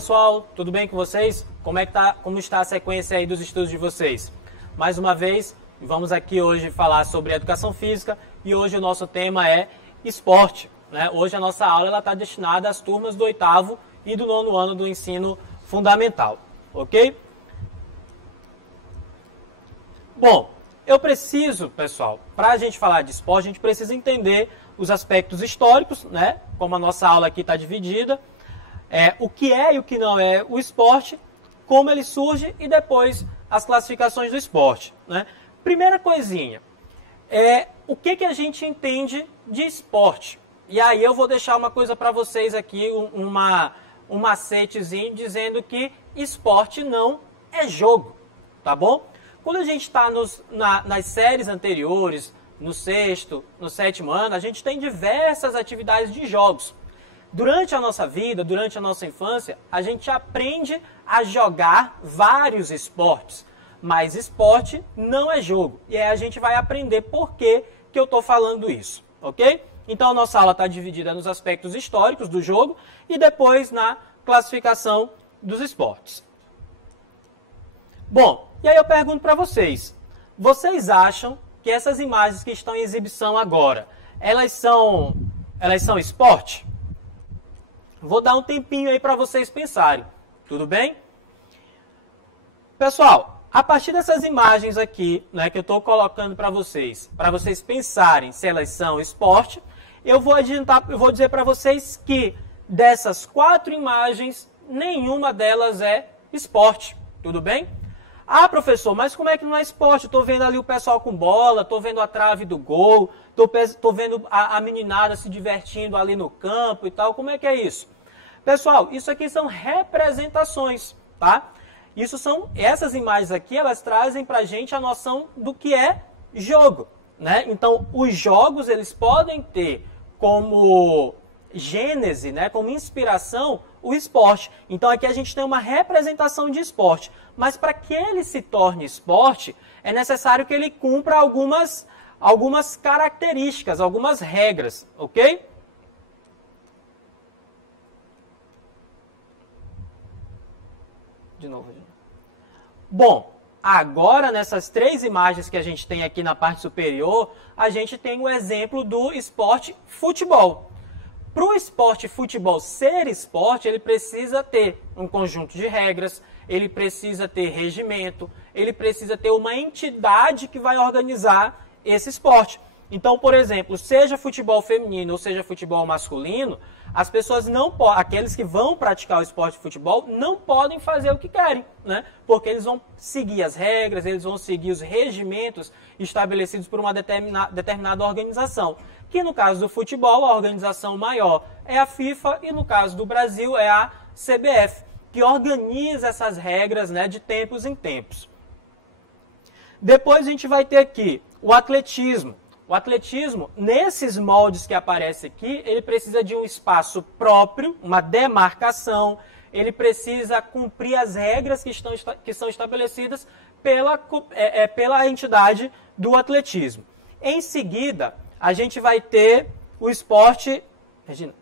pessoal, tudo bem com vocês? Como está a sequência aí dos estudos de vocês? Mais uma vez, vamos aqui hoje falar sobre educação física e hoje o nosso tema é esporte, né? Hoje a nossa aula está destinada às turmas do 8º e do 9º ano do ensino fundamental, ok? Bom, eu preciso, pessoal, para a gente falar de esporte, a gente precisa entender os aspectos históricos, né? Como a nossa aula aqui está dividida, o que é e o que não é o esporte, como ele surge e depois as classificações do esporte, né? Primeira coisinha, o que a gente entende de esporte? E aí eu vou deixar uma coisa para vocês aqui, um macetezinho dizendo que esporte não é jogo, tá bom? Quando a gente está nas séries anteriores, no 6º, no 7º ano, a gente tem diversas atividades de jogos. Durante a nossa vida, durante a nossa infância, a gente aprende a jogar vários esportes, mas esporte não é jogo. E aí a gente vai aprender por que eu estou falando isso, ok? Então a nossa aula está dividida nos aspectos históricos do jogo e depois na classificação dos esportes. Bom, e aí eu pergunto para vocês, acham que essas imagens que estão em exibição agora, elas são esporte? Vou dar um tempinho aí para vocês pensarem, tudo bem? Pessoal, a partir dessas imagens aqui, né, que eu estou colocando para vocês pensarem se elas são esporte, eu vou dizer para vocês que dessas 4 imagens, nenhuma delas é esporte, tudo bem? Ah, professor, mas como é que não é esporte? Estou vendo ali o pessoal com bola, estou vendo a trave do gol, estou vendo a meninada se divertindo ali no campo e tal. Como é que é isso? Pessoal, isso aqui são representações, tá? Essas imagens aqui, elas trazem para a gente a noção do que é jogo, né? Então, os jogos, eles podem ter como gênese, né, como inspiração, o esporte. Então aqui a gente tem uma representação de esporte. Mas para que ele se torne esporte, é necessário que ele cumpra algumas características, algumas regras, ok? De novo. Bom, agora nessas 3 imagens que a gente tem aqui na parte superior, a gente tem o exemplo do esporte futebol. Para o esporte futebol ser esporte, ele precisa ter um conjunto de regras, ele precisa ter regimento, ele precisa ter uma entidade que vai organizar esse esporte. Então, por exemplo, seja futebol feminino ou seja futebol masculino, as pessoas aqueles que vão praticar o esporte de futebol não podem fazer o que querem, né? Porque eles vão seguir as regras, eles vão seguir os regimentos estabelecidos por uma determinada organização. Que no caso do futebol, a organização maior é a FIFA e no caso do Brasil é a CBF, que organiza essas regras, né, de tempos em tempos. Depois a gente vai ter aqui o atletismo. O atletismo, nesses moldes que aparecem aqui, ele precisa de um espaço próprio, uma demarcação, ele precisa cumprir as regras que são estabelecidas pela entidade do atletismo. Em seguida, a gente vai ter o esporte... Regina.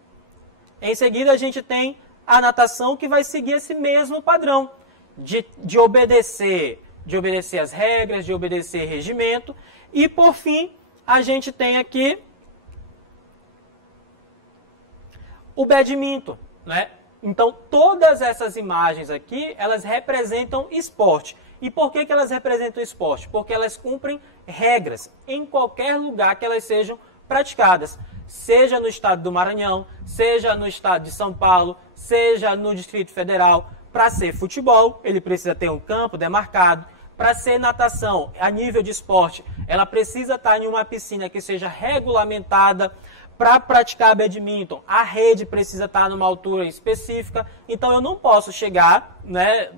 Em seguida, a gente tem a natação que vai seguir esse mesmo padrão de obedecer as regras, de obedecer regimento. E, por fim, a gente tem aqui o badminton, né? Então, todas essas imagens aqui, elas representam esporte. E por que elas representam esporte? Porque elas cumprem regras em qualquer lugar que elas sejam praticadas. Seja no estado do Maranhão, seja no estado de São Paulo, seja no Distrito Federal. Para ser futebol, ele precisa ter um campo demarcado. Para ser natação, a nível de esporte, ela precisa estar em uma piscina que seja regulamentada. Para praticar badminton, a rede precisa estar numa altura específica. Então, eu não posso chegar, né,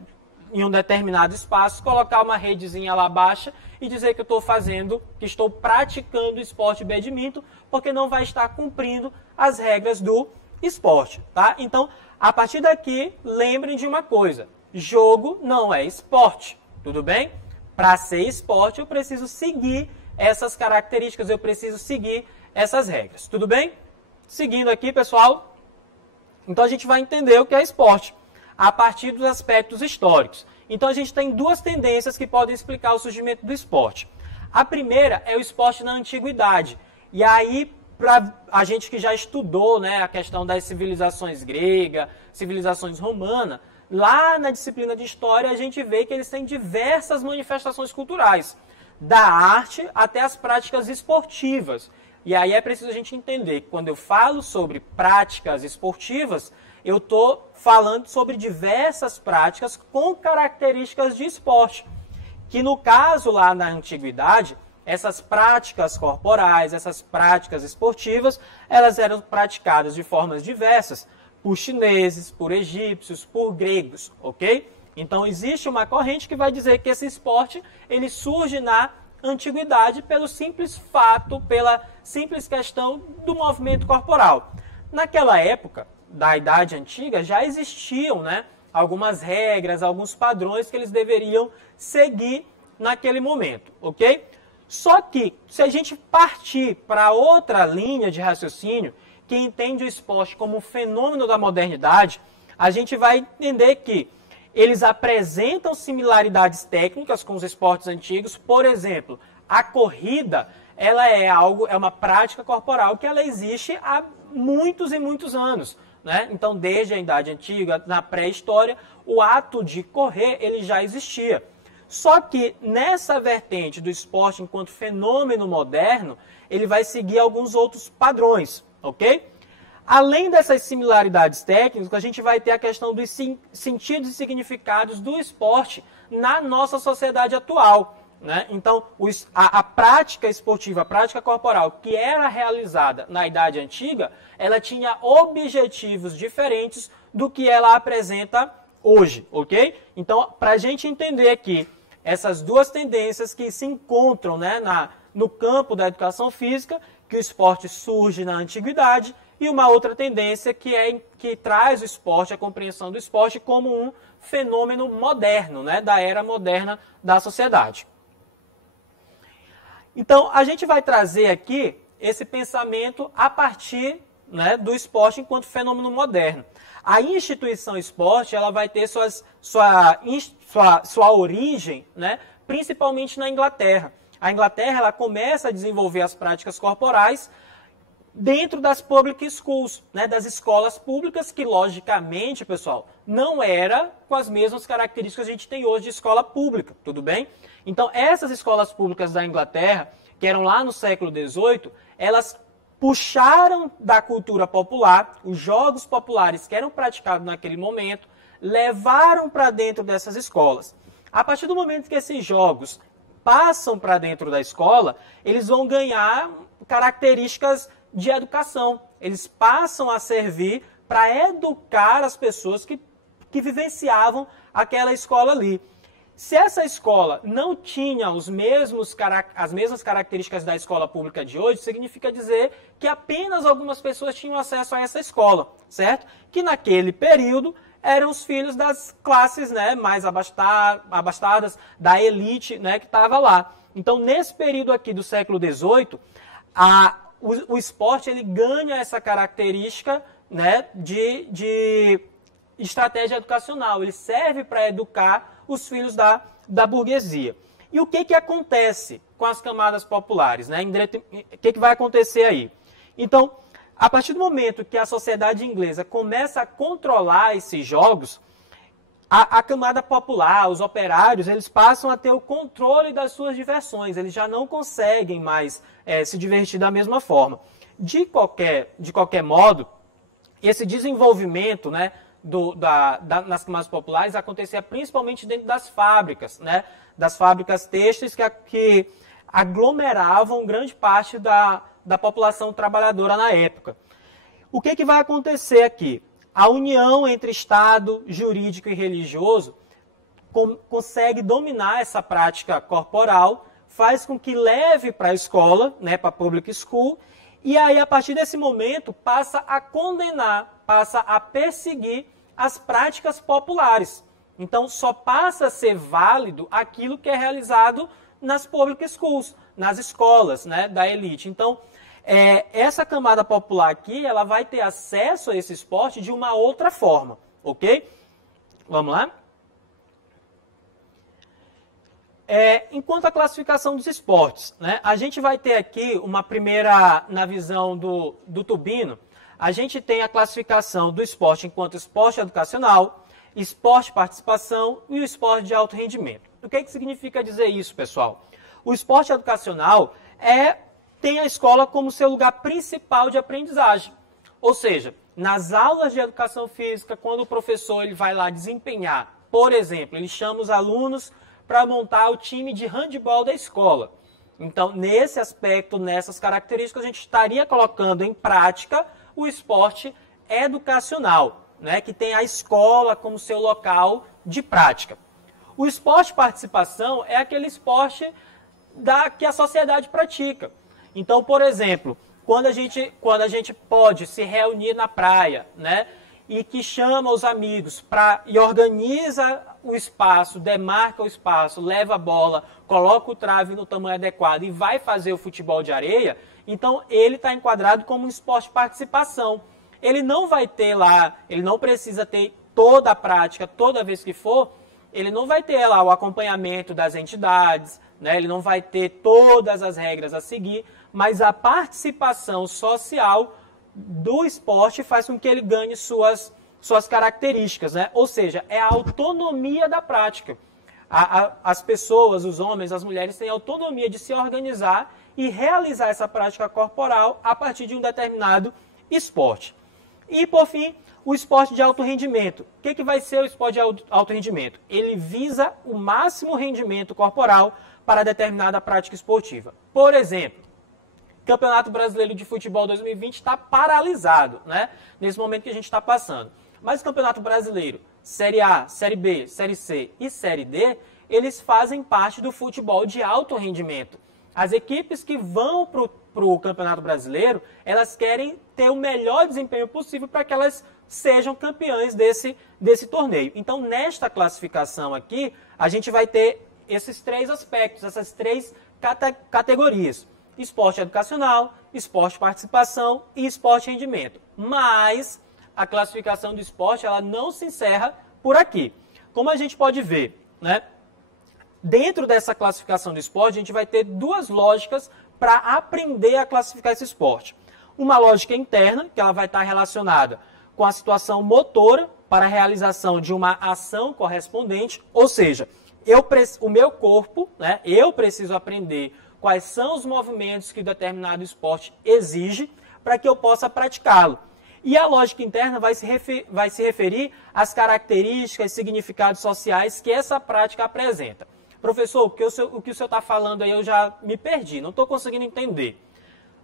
em um determinado espaço, colocar uma redezinha lá baixa e dizer que eu estou praticando esporte badminton, porque não vai estar cumprindo as regras do esporte, tá? Então, a partir daqui, lembrem de uma coisa, jogo não é esporte, tudo bem? Para ser esporte, eu preciso seguir essas características, eu preciso seguir essas regras, tudo bem? Seguindo aqui, pessoal, então a gente vai entender o que é esporte. a partir dos aspectos históricos. Então a gente tem duas tendências que podem explicar o surgimento do esporte. A primeira é o esporte na antiguidade. E aí, para a gente que já estudou, né, a questão das civilizações grega, civilizações romana, lá na disciplina de história a gente vê que eles têm diversas manifestações culturais, da arte até as práticas esportivas. E aí é preciso a gente entender que quando eu falo sobre práticas esportivas, eu estou falando sobre diversas práticas com características de esporte. Que no caso lá na antiguidade, essas práticas corporais, essas práticas esportivas, elas eram praticadas de formas diversas, por chineses, por egípcios, por gregos, ok? Então existe uma corrente que vai dizer que esse esporte ele surge na antiguidade pelo simples fato, pela simples questão do movimento corporal. Naquela época, da Idade Antiga, já existiam, né, algumas regras, alguns padrões que eles deveriam seguir naquele momento, ok? Só que, se a gente partir para outra linha de raciocínio, que entende o esporte como um fenômeno da modernidade, a gente vai entender que eles apresentam similaridades técnicas com os esportes antigos. Por exemplo, a corrida, ela é uma prática corporal que ela existe há muitos e muitos anos, né? Então, desde a Idade Antiga, na pré-história, o ato de correr ele já existia. Só que nessa vertente do esporte enquanto fenômeno moderno, ele vai seguir alguns outros padrões, ok? Além dessas similaridades técnicas, a gente vai ter a questão dos sentidos e significados do esporte na nossa sociedade atual, né? Então, a prática esportiva, a prática corporal que era realizada na Idade Antiga, ela tinha objetivos diferentes do que ela apresenta hoje, ok? Então, para a gente entender aqui essas duas tendências que se encontram, né, no campo da educação física, que o esporte surge na antiguidade, e uma outra tendência que traz o esporte, a compreensão do esporte como um fenômeno moderno, né, da era moderna da sociedade. Então, a gente vai trazer aqui esse pensamento a partir, né, do esporte enquanto fenômeno moderno. A instituição esporte ela vai ter sua origem, né, principalmente na Inglaterra. A Inglaterra ela começa a desenvolver as práticas corporais dentro das public schools, né, das escolas públicas, que logicamente, pessoal, não era com as mesmas características que a gente tem hoje de escola pública, tudo bem? Então, essas escolas públicas da Inglaterra, que eram lá no século XVIII, elas puxaram da cultura popular, os jogos populares que eram praticados naquele momento, levaram para dentro dessas escolas. A partir do momento que esses jogos passam para dentro da escola, eles vão ganhar características de educação. Eles passam a servir para educar as pessoas que vivenciavam aquela escola ali. Se essa escola não tinha as mesmas características da escola pública de hoje, significa dizer que apenas algumas pessoas tinham acesso a essa escola, certo? Que naquele período eram os filhos das classes, né, mais abastadas, da elite, né, que estava lá. Então, nesse período aqui do século XVIII, o esporte ele ganha essa característica, né, de estratégia educacional. Ele serve para educar os filhos da burguesia. E o que acontece com as camadas populares, né? O que vai acontecer aí? Então, a partir do momento que a sociedade inglesa começa a controlar esses jogos, a camada popular, os operários, eles passam a ter o controle das suas diversões. Eles já não conseguem mais se divertir da mesma forma. De qualquer modo, esse desenvolvimento, né, nas camadas populares acontecia principalmente dentro das fábricas, né? Das fábricas têxteis que aglomeravam grande parte da população trabalhadora na época. O que vai acontecer aqui? A união entre Estado, jurídico e religioso consegue dominar essa prática corporal, faz com que leve para a escola, né, para a public school, e aí, a partir desse momento, passa a condenar, passa a perseguir as práticas populares. Então, só passa a ser válido aquilo que é realizado nas public schools, nas escolas, né, da elite. Então, essa camada popular aqui, ela vai ter acesso a esse esporte de uma outra forma, ok? Vamos lá? Enquanto a classificação dos esportes, né, a gente vai ter aqui uma primeira, na visão do Tubino, a gente tem a classificação do esporte enquanto esporte educacional, esporte participação e o esporte de alto rendimento. O que significa dizer isso, pessoal? O esporte educacional tem a escola como seu lugar principal de aprendizagem. Ou seja, nas aulas de educação física, quando o professor ele vai lá desempenhar, por exemplo, ele chama os alunos para montar o time de handebol da escola. Então, nesse aspecto, nessas características, a gente estaria colocando em prática o esporte educacional, né, que tem a escola como seu local de prática. O esporte participação é aquele esporte que a sociedade pratica. Então, por exemplo, quando a gente pode se reunir na praia, né, e que chama os amigos e organiza o espaço, demarca o espaço, leva a bola, coloca o trave no tamanho adequado e vai fazer o futebol de areia, então ele está enquadrado como um esporte de participação. Ele não vai ter lá, ele não precisa ter toda a prática, toda vez que for, ele não vai ter lá o acompanhamento das entidades, né? Ele não vai ter todas as regras a seguir, mas a participação social do esporte faz com que ele ganhe suas características, né? Ou seja, é a autonomia da prática. As pessoas, os homens, as mulheres têm autonomia de se organizar e realizar essa prática corporal a partir de um determinado esporte. E, por fim, o esporte de alto rendimento. O que vai ser o esporte de alto rendimento? Ele visa o máximo rendimento corporal para determinada prática esportiva. Por exemplo, Campeonato Brasileiro de Futebol 2020 está paralisado, né? Nesse momento que a gente está passando. Mas o Campeonato Brasileiro, Série A, Série B, Série C e Série D, eles fazem parte do futebol de alto rendimento. As equipes que vão para o Campeonato Brasileiro, elas querem ter o melhor desempenho possível para que elas sejam campeãs desse torneio. Então, nesta classificação aqui, a gente vai ter esses três aspectos, essas três categorias. Esporte educacional, esporte participação e esporte rendimento. Mas a classificação do esporte ela não se encerra por aqui. Como a gente pode ver, né? Dentro dessa classificação do esporte, a gente vai ter duas lógicas para aprender a classificar esse esporte. Uma lógica interna, que ela vai estar relacionada com a situação motora para a realização de uma ação correspondente, ou seja, o meu corpo, né, eu preciso aprender quais são os movimentos que determinado esporte exige para que eu possa praticá-lo. E a lógica interna vai se referir às características e significados sociais que essa prática apresenta. Professor, o que o senhor está falando aí eu já me perdi, não estou conseguindo entender.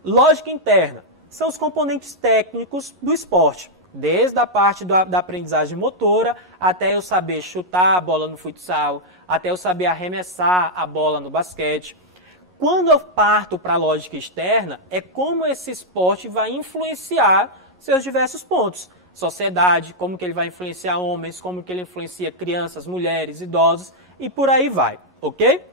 Lógica interna são os componentes técnicos do esporte, desde a parte da aprendizagem motora, até eu saber chutar a bola no futsal, até eu saber arremessar a bola no basquete. Quando eu parto para a lógica externa, é como esse esporte vai influenciar seus diversos pontos. Sociedade, como que ele vai influenciar homens, como que ele influencia crianças, mulheres, idosos e por aí vai, ok?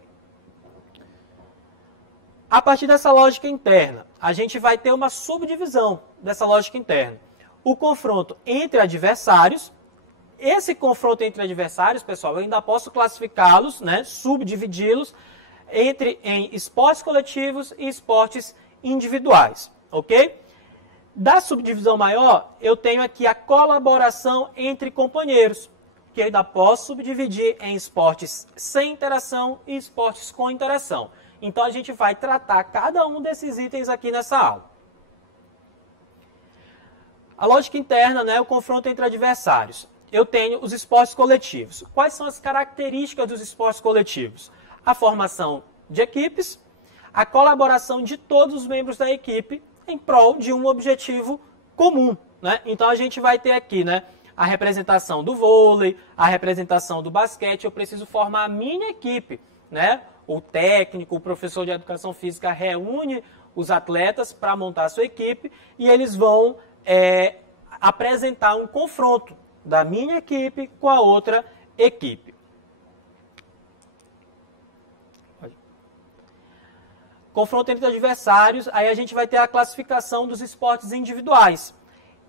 A partir dessa lógica interna, a gente vai ter uma subdivisão dessa lógica interna. O confronto entre adversários. Esse confronto entre adversários, pessoal, eu ainda posso classificá-los, né, subdividi-los em esportes coletivos e esportes individuais, ok? Da subdivisão maior, eu tenho aqui a colaboração entre companheiros, que eu ainda posso subdividir em esportes sem interação e esportes com interação. Então, a gente vai tratar cada um desses itens aqui nessa aula. A lógica interna, né, o confronto entre adversários. Eu tenho os esportes coletivos. Quais são as características dos esportes coletivos? A formação de equipes, a colaboração de todos os membros da equipe em prol de um objetivo comum, né? Então, a gente vai ter aqui, né, a representação do vôlei, a representação do basquete. Eu preciso formar a minha equipe, né? O técnico, o professor de educação física reúne os atletas para montar a sua equipe e eles vão apresentar um confronto da minha equipe com a outra equipe. Confronto entre adversários, aí a gente vai ter a classificação dos esportes individuais,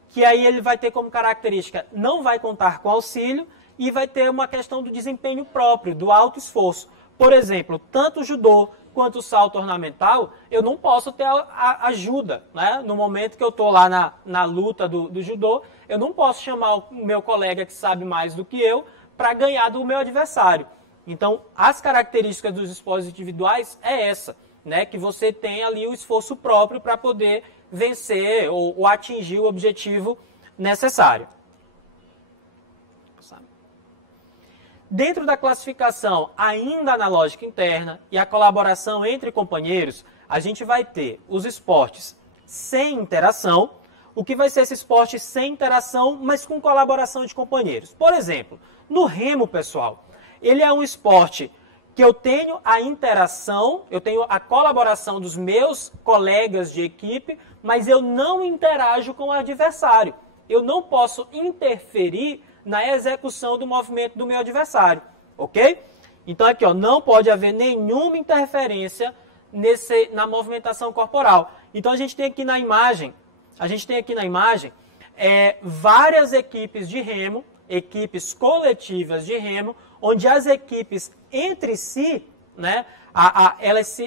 que aí ele vai ter como característica, não vai contar com auxílio e vai ter uma questão do desempenho próprio, do alto esforço. Por exemplo, tanto o judô quanto o salto ornamental, eu não posso ter a ajuda, né? No momento que eu estou lá na luta do judô, eu não posso chamar o meu colega que sabe mais do que eu para ganhar do meu adversário. Então, as características dos esportes individuais é essa, né? Que você tem ali o esforço próprio para poder vencer ou atingir o objetivo necessário. Dentro da classificação, ainda na lógica interna e a colaboração entre companheiros, a gente vai ter os esportes sem interação. O que vai ser esse esporte sem interação, mas com colaboração de companheiros? Por exemplo, no remo, pessoal, ele é um esporte que eu tenho a interação, eu tenho a colaboração dos meus colegas de equipe, mas eu não interajo com o adversário. Eu não posso interferir na execução do movimento do meu adversário, ok? Então aqui, ó, não pode haver nenhuma interferência na movimentação corporal. Então a gente tem aqui na imagem, várias equipes de remo, equipes coletivas de remo, onde as equipes entre si, né,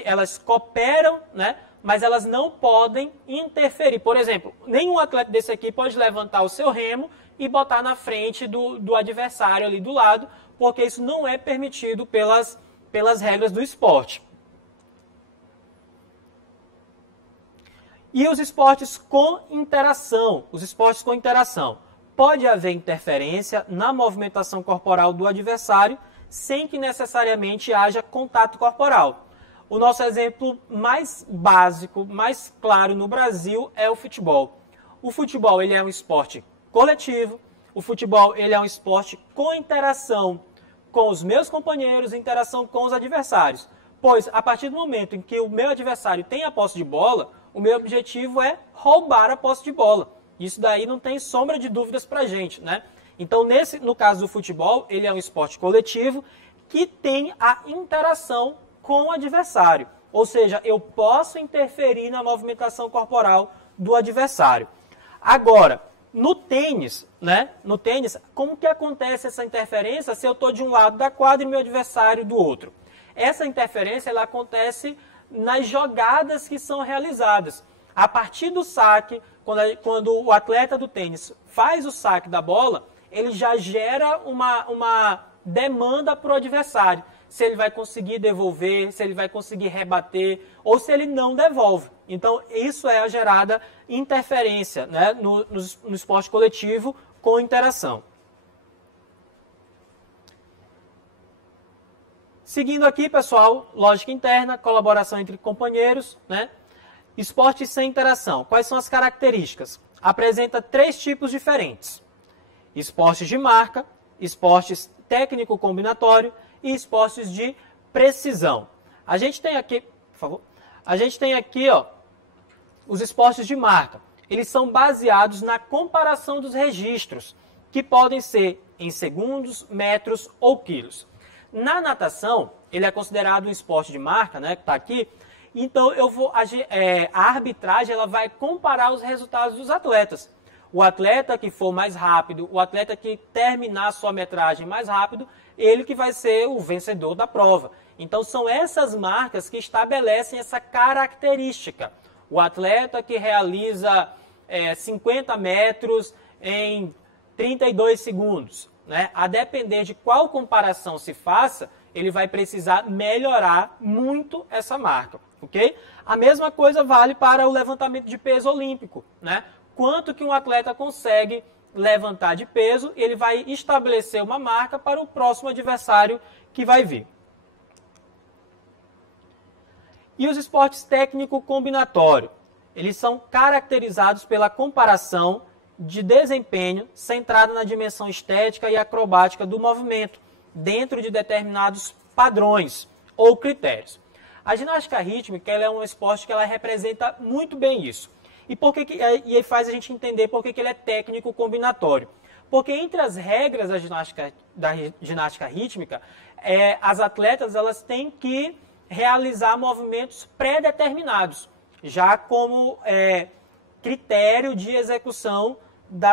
elas cooperam, né, mas elas não podem interferir. Por exemplo, nenhum atleta desse aqui pode levantar o seu remo e botar na frente do adversário ali do lado, porque isso não é permitido pelas regras do esporte. E os esportes com interação. Pode haver interferência na movimentação corporal do adversário sem que necessariamente haja contato corporal. O nosso exemplo mais básico, mais claro no Brasil é o futebol. O futebol ele é um esporte coletivo, o futebol ele é um esporte com interação com os meus companheiros, interação com os adversários. Pois, a partir do momento em que o meu adversário tem a posse de bola, o meu objetivo é roubar a posse de bola. Isso daí não tem sombra de dúvidas pra gente, né? Então, no caso do futebol, ele é um esporte coletivo que tem a interação com o adversário. Ou seja, eu posso interferir na movimentação corporal do adversário. Agora, no tênis, né? No tênis, como que acontece essa interferência se eu estou de um lado da quadra e meu adversário do outro? Essa interferência ela acontece nas jogadas que são realizadas. A partir do saque, quando o atleta do tênis faz o saque da bola, ele já gera uma demanda para o adversário. Se ele vai conseguir devolver, se ele vai conseguir rebater, ou se ele não devolve. Então, isso é a gerada interferência, né, no esporte coletivo com interação. Seguindo aqui, pessoal, lógica interna, colaboração entre companheiros, né? Esporte sem interação. Quais são as características? Apresenta 3 tipos diferentes. Esportes de marca, esportes técnico-combinatório e esportes de precisão. A gente tem aqui, por favor, ó, os esportes de marca. Eles são baseados na comparação dos registros, que podem ser em segundos, metros ou quilos. Na natação, ele é considerado um esporte de marca, né, que está aqui. Então, a arbitragem ela vai comparar os resultados dos atletas. O atleta que for mais rápido, o atleta que terminar a sua metragem mais rápido, ele que vai ser o vencedor da prova. Então, são essas marcas que estabelecem essa característica. O atleta que realiza 50 metros em 32 segundos. Né? A depender de qual comparação se faça, ele vai precisar melhorar muito essa marca. Okay? A mesma coisa vale para o levantamento de peso olímpico. Né? Quanto que um atleta consegue levantar de peso, ele vai estabelecer uma marca para o próximo adversário que vai vir. E os esportes técnico-combinatório? Eles são caracterizados pela comparação de desempenho centrado na dimensão estética e acrobática do movimento, dentro de determinados padrões ou critérios. A ginástica rítmica ela é um esporte que ela representa muito bem isso. E faz a gente entender por que ele é técnico combinatório. Porque entre as regras da ginástica rítmica, as atletas elas têm que realizar movimentos pré-determinados, já como critério de execução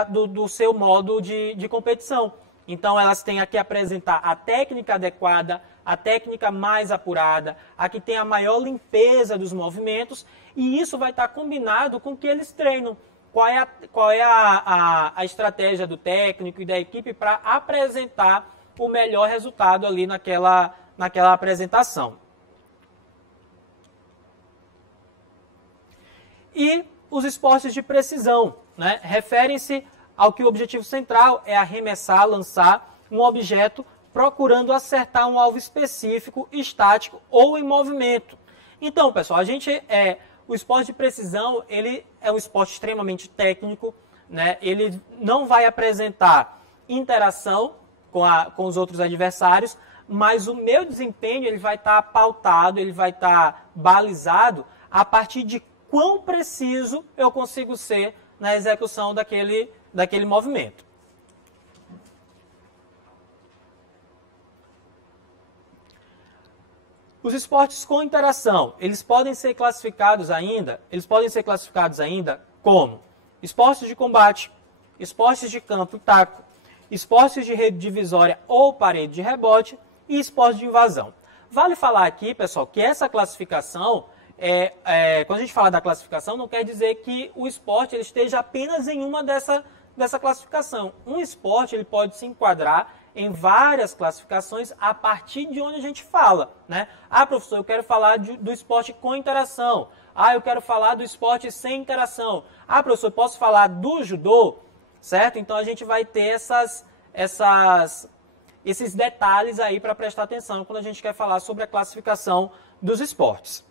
do seu modo de competição. Então, elas têm que apresentar a técnica adequada, a técnica mais apurada, a que tem a maior limpeza dos movimentos, e isso vai estar combinado com o que eles treinam. Qual é a estratégia do técnico e da equipe para apresentar o melhor resultado ali naquela apresentação. E os esportes de precisão, né, referem-se ao que o objetivo central é arremessar, lançar um objeto procurando acertar um alvo específico, estático ou em movimento. Então, pessoal, o esporte de precisão, ele é um esporte extremamente técnico, né? Ele não vai apresentar interação com os outros adversários, mas o meu desempenho ele vai estar pautado, ele vai estar balizado a partir de quão preciso eu consigo ser na execução daquele movimento. Os esportes com interação, eles podem ser classificados ainda como esportes de combate, esportes de campo e taco, esportes de rede divisória ou parede de rebote e esportes de invasão. Vale falar aqui, pessoal, que essa classificação, quando a gente fala da classificação, não quer dizer que o esporte ele esteja apenas em uma dessa classificação. Um esporte ele pode se enquadrar em várias classificações a partir de onde a gente fala, né? Ah, professor, eu quero falar do esporte com interação. Ah, eu quero falar do esporte sem interação. Ah, professor, eu posso falar do judô? Certo? Então, a gente vai ter esses detalhes aí para prestar atenção quando a gente quer falar sobre a classificação dos esportes.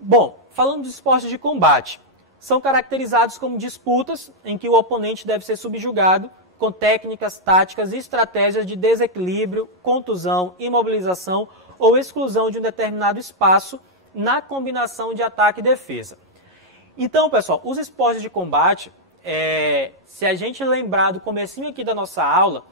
Bom, falando dos esportes de combate, são caracterizados como disputas em que o oponente deve ser subjugado com técnicas, táticas e estratégias de desequilíbrio, contusão, imobilização ou exclusão de um determinado espaço na combinação de ataque e defesa. Então, pessoal, os esportes de combate, se a gente lembrar do comecinho aqui da nossa aula,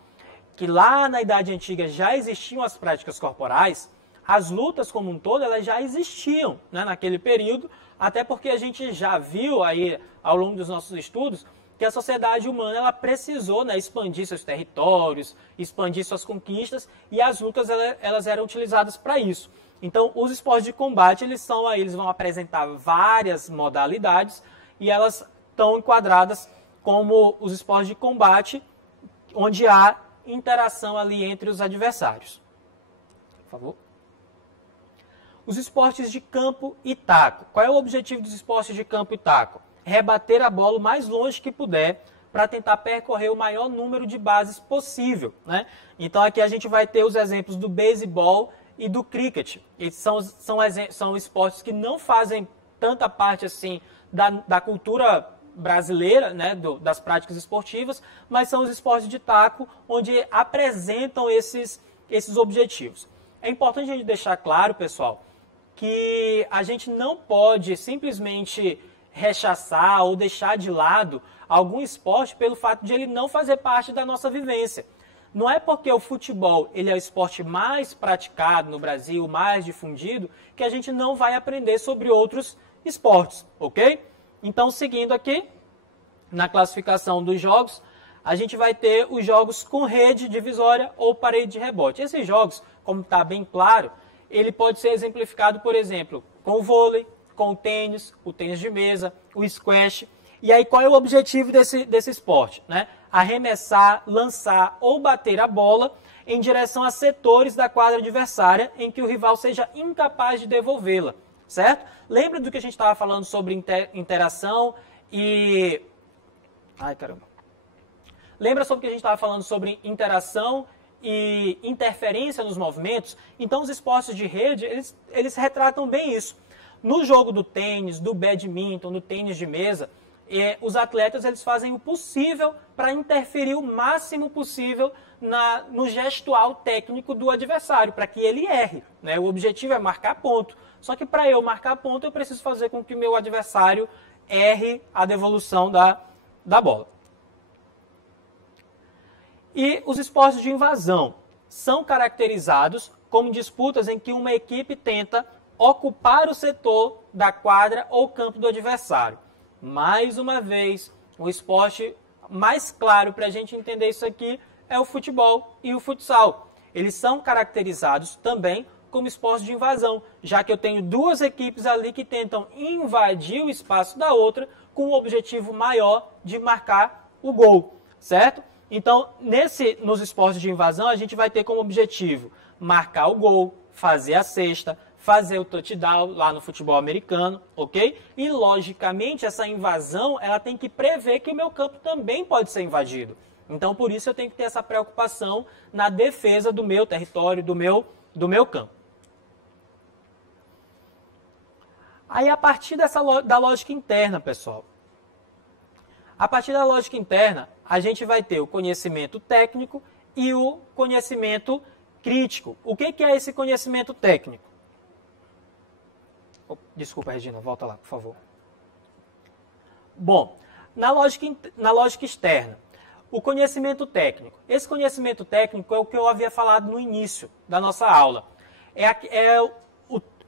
que lá na Idade Antiga já existiam as práticas corporais, as lutas como um todo elas já existiam, né, naquele período, até porque a gente já viu aí ao longo dos nossos estudos que a sociedade humana ela precisou, né, expandir seus territórios, expandir suas conquistas e as lutas elas eram utilizadas para isso. Então, os esportes de combate eles vão apresentar várias modalidades e elas estão enquadradas como os esportes de combate onde há interação ali entre os adversários. Por favor. Os esportes de campo e taco. Qual é o objetivo dos esportes de campo e taco? Rebater a bola o mais longe que puder para tentar percorrer o maior número de bases possível, né? Então aqui a gente vai ter os exemplos do beisebol e do cricket. Esses são esportes que não fazem tanta parte assim da cultura brasileira, né, das práticas esportivas, mas são os esportes de taco onde apresentam esses objetivos. É importante a gente deixar claro, pessoal, que a gente não pode simplesmente rechaçar ou deixar de lado algum esporte pelo fato de ele não fazer parte da nossa vivência. Não é porque o futebol ele é o esporte mais praticado no Brasil, mais difundido, que a gente não vai aprender sobre outros esportes, ok? Então, seguindo aqui, na classificação dos jogos, a gente vai ter os jogos com rede divisória ou parede de rebote. Esses jogos, como está bem claro, ele pode ser exemplificado, por exemplo, com o vôlei, com o tênis de mesa, o squash. E aí, qual é o objetivo desse esporte? Né? Arremessar, lançar ou bater a bola em direção a setores da quadra adversária em que o rival seja incapaz de devolvê-la, certo? Lembra do que a gente estava falando sobre interação e... Ai, caramba. Lembra sobre o que a gente estava falando sobre interação e interferência nos movimentos? Então, os esportes de rede, eles retratam bem isso. No jogo do tênis, do badminton, no tênis de mesa, os atletas eles fazem o possível para interferir o máximo possível no gestual técnico do adversário, para que ele erre, né? O objetivo é marcar ponto. Só que para eu marcar ponto, eu preciso fazer com que o meu adversário erre a devolução da bola. E os esportes de invasão são caracterizados como disputas em que uma equipe tenta ocupar o setor da quadra ou campo do adversário. Mais uma vez, o esporte mais claro para a gente entender isso aqui é o futebol e o futsal. Eles são caracterizados também como esportes de invasão, já que eu tenho duas equipes ali que tentam invadir o espaço da outra com o objetivo maior de marcar o gol, certo? Então, nos esportes de invasão, a gente vai ter como objetivo marcar o gol, fazer a cesta, fazer o touchdown lá no futebol americano, ok? E, logicamente, essa invasão, ela tem que prever que o meu campo também pode ser invadido. Então, por isso, eu tenho que ter essa preocupação na defesa do meu território, do meu campo. Aí, a partir da lógica interna, pessoal. A partir da lógica interna, a gente vai ter o conhecimento técnico e o conhecimento crítico. O que é esse conhecimento técnico? Desculpa, Regina, volta lá, por favor. Bom, na lógica externa, o conhecimento técnico. Esse conhecimento técnico é o que eu havia falado no início da nossa aula.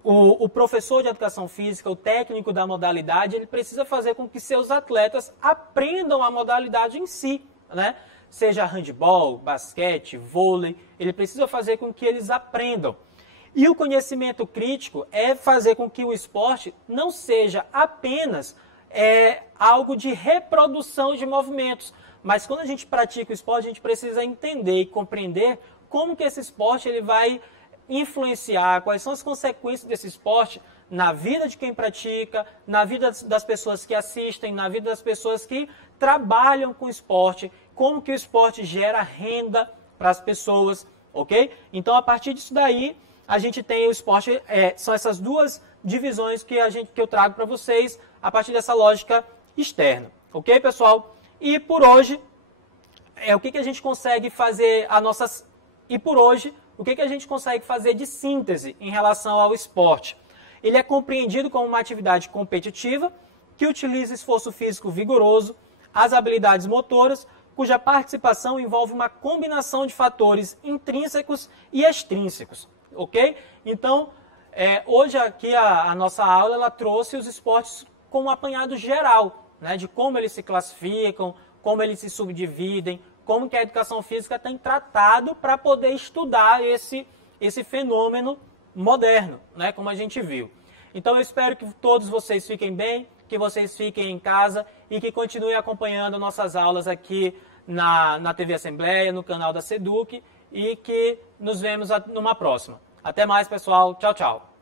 O professor de educação física, o técnico da modalidade, ele precisa fazer com que seus atletas aprendam a modalidade em si, né? Seja handebol, basquete, vôlei, ele precisa fazer com que eles aprendam. E o conhecimento crítico é fazer com que o esporte não seja apenas algo de reprodução de movimentos, mas quando a gente pratica o esporte, a gente precisa entender e compreender como que esse esporte ele vai influenciar, quais são as consequências desse esporte na vida de quem pratica, na vida das pessoas que assistem, na vida das pessoas que trabalham com o esporte, como que o esporte gera renda para as pessoas, ok? Então, a partir disso daí, a gente tem o esporte, são essas duas divisões que eu trago para vocês a partir dessa lógica externa, ok, pessoal? E por hoje, o que a gente consegue fazer o que a gente consegue fazer de síntese em relação ao esporte? Ele é compreendido como uma atividade competitiva que utiliza esforço físico vigoroso, as habilidades motoras, cuja participação envolve uma combinação de fatores intrínsecos e extrínsecos, ok? Então, hoje aqui a nossa aula ela trouxe os esportes com um apanhado geral, né, de como eles se classificam, como eles se subdividem, como que a educação física tem tratado para poder estudar esse fenômeno moderno, né, como a gente viu. Então eu espero que todos vocês fiquem bem, que vocês fiquem em casa e que continuem acompanhando nossas aulas aqui na TV Assembleia, no canal da SEDUC e que nos vemos numa próxima. Até mais, pessoal. Tchau, tchau.